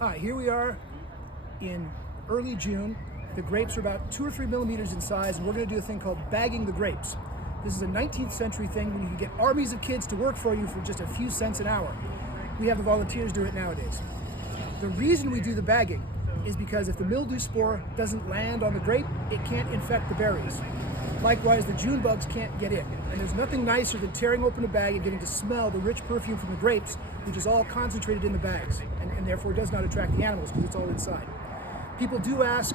Hi, here we are in early June. The grapes are about 2 or 3 millimeters in size, and we're going to do a thing called bagging the grapes. This is a 19th century thing when you can get armies of kids to work for you for just a few cents an hour. We have the volunteers do it nowadays. The reason we do the bagging is because if the mildew spore doesn't land on the grape, it can't infect the berries. Likewise, the June bugs can't get in. And there's nothing nicer than tearing open a bag and getting to smell the rich perfume from the grapes, which is all concentrated in the bags, and therefore does not attract the animals because it's all inside. People do ask,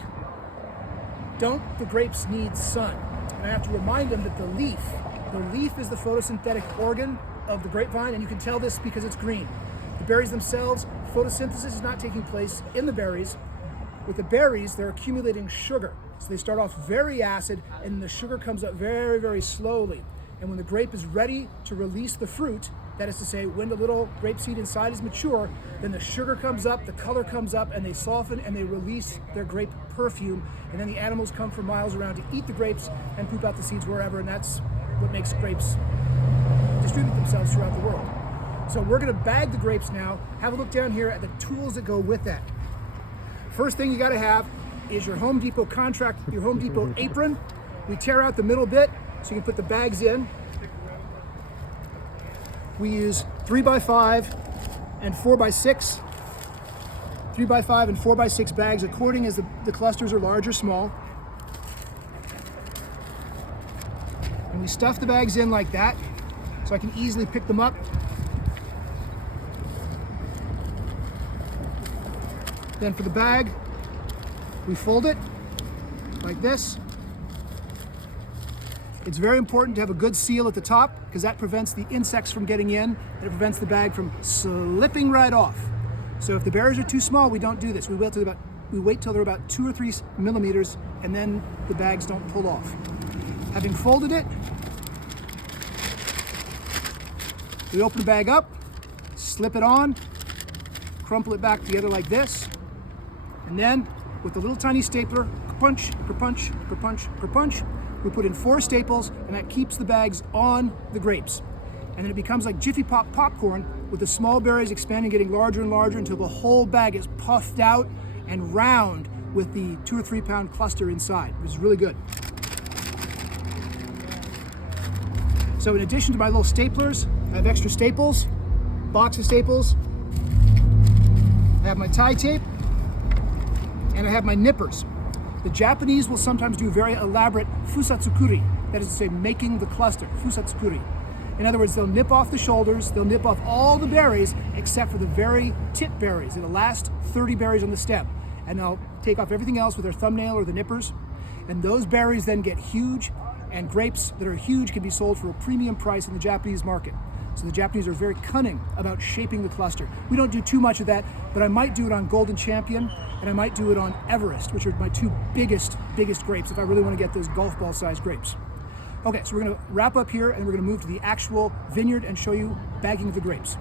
don't the grapes need sun? And I have to remind them that the leaf is the photosynthetic organ of the grapevine, and you can tell this because it's green. The berries themselves, photosynthesis is not taking place in the berries. With the berries, they're accumulating sugar. So they start off very acid, and the sugar comes up very, very slowly. And when the grape is ready to release the fruit, that is to say, when the little grape seed inside is mature, then the sugar comes up, the color comes up, and they soften and they release their grape perfume. And then the animals come from miles around to eat the grapes and poop out the seeds wherever, and that's what makes grapes distribute themselves throughout the world. So we're gonna bag the grapes now. Have a look down here at the tools that go with that. First thing you gotta have is your Home Depot your Home Depot apron. We tear out the middle bit so you can put the bags in. We use 3x5 and 4x6. 3x5 and 4x6 bags according as the clusters are large or small. And we stuff the bags in like that so I can easily pick them up. Then for the bag, we fold it like this. It's very important to have a good seal at the top because that prevents the insects from getting in and it prevents the bag from slipping right off. So if the berries are too small, we don't do this. We wait till they're about 2 or 3 millimeters, and then the bags don't pull off. Having folded it, we open the bag up, slip it on, crumple it back together like this, and then with a little tiny stapler, punch, punch, punch, punch, we put in 4 staples, and that keeps the bags on the grapes. And then it becomes like Jiffy Pop popcorn with the small berries expanding, getting larger and larger until the whole bag is puffed out and round with the 2 or 3 pound cluster inside. It was really good. So in addition to my little staplers, I have extra staples, box of staples. I have my tie tape, and I have my nippers. The Japanese will sometimes do very elaborate fusatsukuri, that is to say, making the cluster, fusatsukuri. In other words, they'll nip off the shoulders, they'll nip off all the berries except for the very tip berries, the last 30 berries on the stem. And they'll take off everything else with their thumbnail or the nippers. And those berries then get huge, and grapes that are huge can be sold for a premium price in the Japanese market. So the Japanese are very cunning about shaping the cluster. We don't do too much of that, but I might do it on Golden Champion, and I might do it on Everest, which are my 2 biggest grapes if I really want to get those golf ball sized grapes. Okay, so we're gonna wrap up here and we're gonna move to the actual vineyard and show you bagging of the grapes.